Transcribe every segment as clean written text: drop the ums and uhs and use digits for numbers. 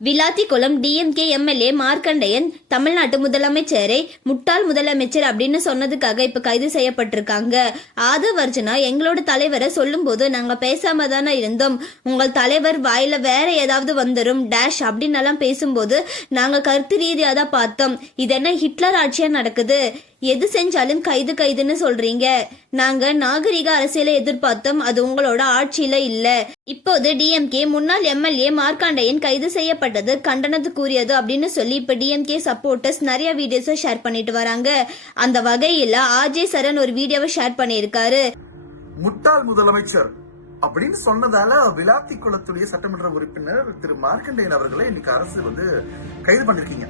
Vilathikulam DMK MLA Markandeyan தமிழ்நாட்டு முதலமைச்சரை முட்டாள் முதலமைச்சர் அப்படின்னு சொன்னதுக்காக இப்ப கைது செய்யப்பட்டிருக்காங்க. ஆதவர்ஜுனா எங்களோட தலைவரை சொல்லும் போது நாங்க பேசாம தானே இருந்தோம், உங்கள் தலைவர் வாயில வேற ஏதாவது வந்துரும் டேஷ் அப்படின்னு எல்லாம் பேசும்போது நாங்க கருத்து ரீதியா தான் பார்த்தோம். இது என்ன ஹிட்லர் ஆட்சியா நடக்குது? எது செஞ்சாலும் கைது கைதுன்னு சொல்றீங்க. நாங்க நாகரிக அரசியலை எதிர்பார்த்தோம், அது உங்களோட ஆட்சியில இல்ல. இப்போது டிஎம்கே முன்னாள் எம்எல்ஏ மார்க்கண்டையன் கைது செய்யப்பட்டது கண்டனத்துக்குரியது அப்படின்னு சொல்லி இப்ப டிஎம்கே சப்போர்ட்டர்ஸ் நிறைய வீடியோஸை ஷேர் பண்ணிட்டு வராங்க. அந்த வகையில ஆர்ஜே சரண் ஒரு வீடியோவை ஷேர் பண்ணியிருக்காரு. முட்டாள் முதலமைச்சர் அப்படின்னு சொன்னதால விளாத்திக்குளத்துடைய சட்டமன்ற உறுப்பினர் திரு மார்க்கண்டையன் அவர்களை இன்னைக்கு அரசு கைது பண்ணிருக்கீங்க.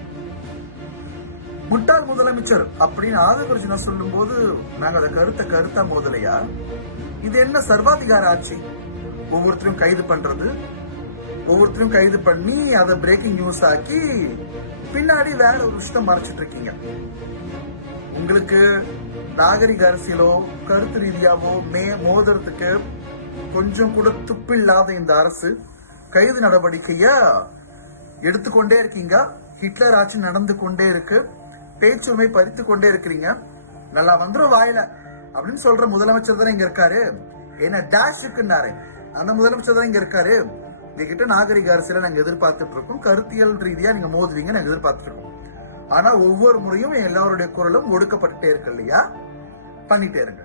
முட்டாள் முதலமைச்சர் அப்படின்னு ஆதவர்ஜுனா சொல்லும் போது நாங்க அதை கருத்தா மோதலையா? இது என்ன சர்வாதிகார ஆட்சி? ஒவ்வொருத்தரும் கைது பண்றது, ஒவ்வொருத்தரும் கைது பண்ணி அதை பிரேக்கிங் நியூஸ் ஆக்கி பின்னாடி வேற ஒரு விஷயம் மறைச்சிட்டு இருக்கீங்க. உங்களுக்கு நாகரிக அரசியலோ கருத்து ரீதியாவோ மோதுறதுக்கு கொஞ்சம் கூட துப்பில்லாத இந்த அரசு கைது நடவடிக்கைய எடுத்துக்கொண்டே இருக்கீங்க. ஹிட்லர் ஆட்சி நடந்து கொண்டே இருக்கு. பேச்சுரிமை பறித்து கொண்டே இருக்கிறீங்க. நல்லா வந்துடும் வாயில அப்படின்னு சொல்ற முதலமைச்சர் தானே இங்க இருக்காரு. என்ன டேஷ் இருக்குன்னாரு, அந்த முதலமைச்சர் தான் இங்க இருக்காரு. எங்ககிட்ட நாகரிக அரசியல நாங்க எதிர்பார்த்துட்டு இருக்கோம், கருத்தியல் ரீதியா நீங்க மோதுவீங்க நாங்க எதிர்பார்த்துட்டு இருக்கோம். ஆனா ஒவ்வொரு முறையும் எல்லாருடைய குரலும் ஒடுக்கப்பட்டுட்டே இருக்கு இல்லையா? பண்ணிட்டே இருங்க.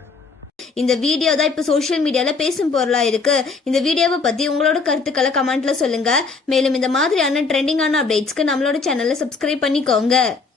இந்த வீடியோ தான் இப்போ சோஷியல் மீடியால பேசும் பொருளா இருக்கு. இந்த வீடியோவை பத்தி உங்களோட கருத்துக்களை கமெண்ட்ல சொல்லுங்க. மேலும் இந்த மாதிரியான ட்ரெண்டிங்கான அப்டேட்ஸ்க்கு நம்மளோட சேனலை சப்ஸ்கிரைப் பண்ணிக்கோங்க.